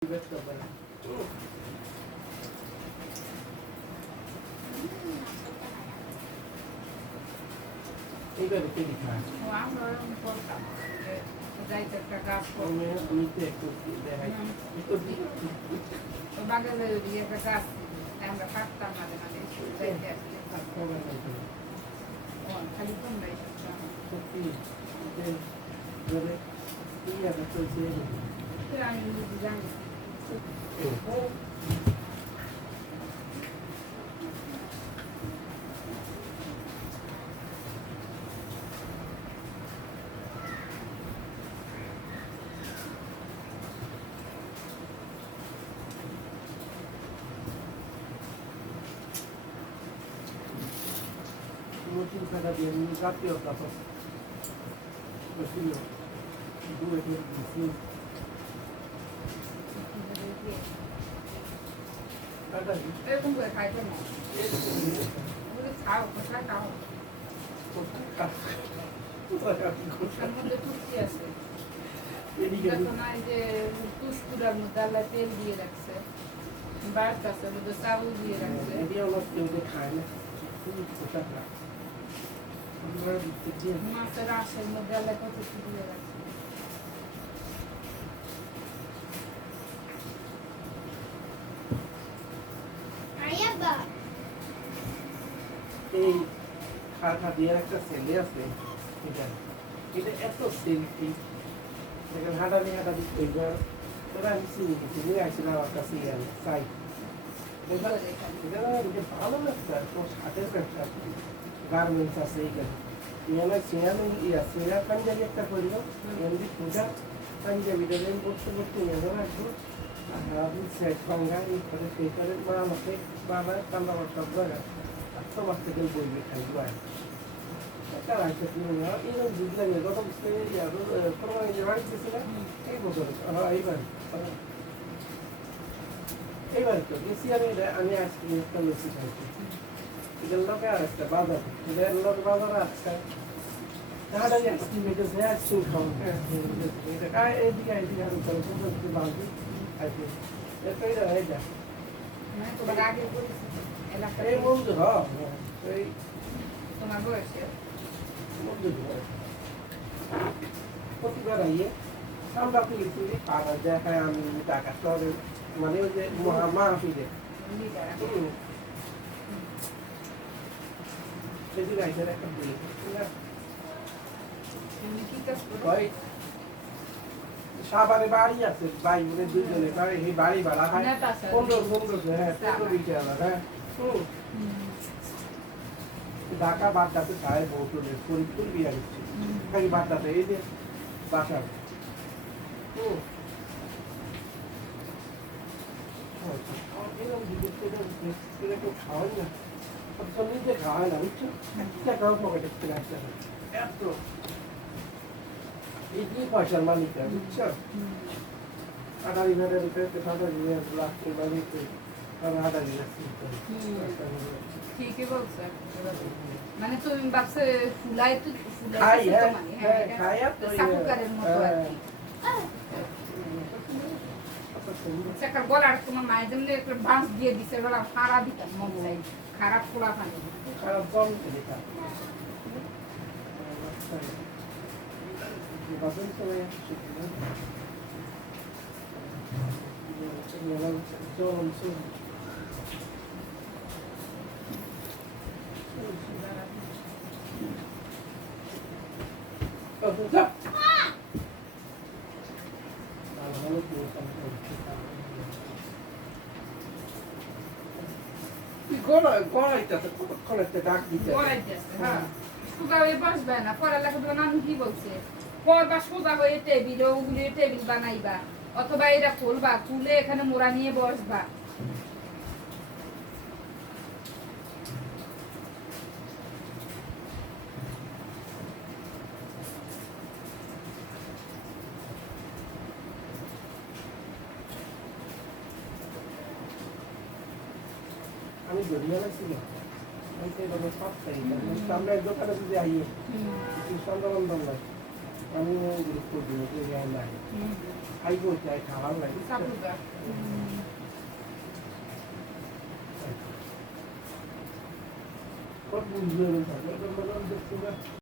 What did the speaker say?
এইভাবে কে লিখা যাইতে একটা গাছ আমি তো একটু দেখাই বাগানের দিকে একটা গাছ আমরা কাটতাম মাঝে মাঝে যাইতে আসলে খালি তোমরাই সত্যি ধরে ইয়াটা চলছে আমি জানি নতুন খাতা দিয়ে জাতীয় কাপড় ছিল দূরে দিয়েছি এরকম করে খাইতে না খাও কোথায় খাও ওর মধ্যে টুকটি আছে দেখো না যে টুসকুড়ার মধ্যে আল্লাহ তেল দিয়ে রাখছে বাড়তে আছে ওর মধ্যে চাউল দিয়ে রাখছে খায় না মাছের আঁশের মধ্যে আল্লাহ কত কিছু দিয়ে রাখছে এই খাতা দিয়ে একটা ছেলে আছে এটা এত সেলফি দেখেন হাঁটানি এইবার ওরা আমি চিনি গেছি নিয়ে আসছিলাম আমার কাছে চাই এটা ভালো লাগছে তোর হাতের ব্যবসা গার্মেন্টস আছে এইখানে সিনা পাঞ্জাবি একটা করিল এমনি পূজা পাঞ্জাবিটা পড়তে পড়তে নিয়ে আসবো আপনি সেট ভাঙ্গা এই করে সেই করে মা আমাকে বাবা কান্না সব জায়গায় তো বাচ্চাদের বইবে খাইব তার আইসা এরকম বুঝলাম গত বছর বাড়িতে ছিলাম এই বছর এইবার তো গেছি আমি আজকে একটা লসি খাইছি এটার লোকে আর একটা বাজার এটার লোক বাজার আসছে তাহলে আজকে মেটেছে আইসক্রিম খাওয়া এইদিকে এইদিকে আমি করে বাঁধি আইসি এরপরে এটা তোমার আগে এই বন্ধু এই তোমার বয়সে বন্ধু প্রতিবার আইয়ে আমরা তুলি তুলি পাড়া দেখায় আমি টাকা শহরে মানে ওই যে মাহফিলে সেদিন আইসের একটা বই সাবারে বাড়ি আছে ভাই বোনের দুজনে বাড়ি এই বাড়ি ভাড়া হয় 1500 হ্যাঁ 15 হ্যাঁ ঢাকা বাড্ডাতে খায় বৌটনের ফরিদপুর বিয়া দিচ্ছে খালি বাড্ডাতে এই যে বাসার এরকম জিনিস কেউ খাওয়াই না নিজে খাওয়ায় না বুঝছো টাকাও পকেটে চলে আসে না এত এই কি পয়সার মালিক বুঝছো আড়াই ঘরের ভিতরে লাখের মালিক ঠিকই বলছো মানে তুমি ভাবছো ফুলাই তো খাই ফুলাই খাই সাকুকারের মতো আর কি একটা গলার তোমার মায়ের জন্য একটা বাঁশ দিয়ে দিছে গলা ফাড়া দিতাম মন চাই খারাপ পোলা পানি খারাপ জল দিতা বাসন চলে জল ডাক দিতে সোজা হয়ে বসবে না পড়ালেখা তো নানু কি বলছে পড়বা সোজা হয়ে টেবিল ওগুলি টেবিল বানাইবা অথবা এটা খুলবা খুলে এখানে মোড়া নিয়ে বসবা আমি জড়িয়ে ছিল আমি সেই সব চাই আমরা এক দোকানে যদি আইয়ে সন্ধ্যা বন্ধন লাগে আমি গুরুত্ব দিই যে নাই খাইব চাই খাবার লাগে সাপুগা কত বুঝবে থাকে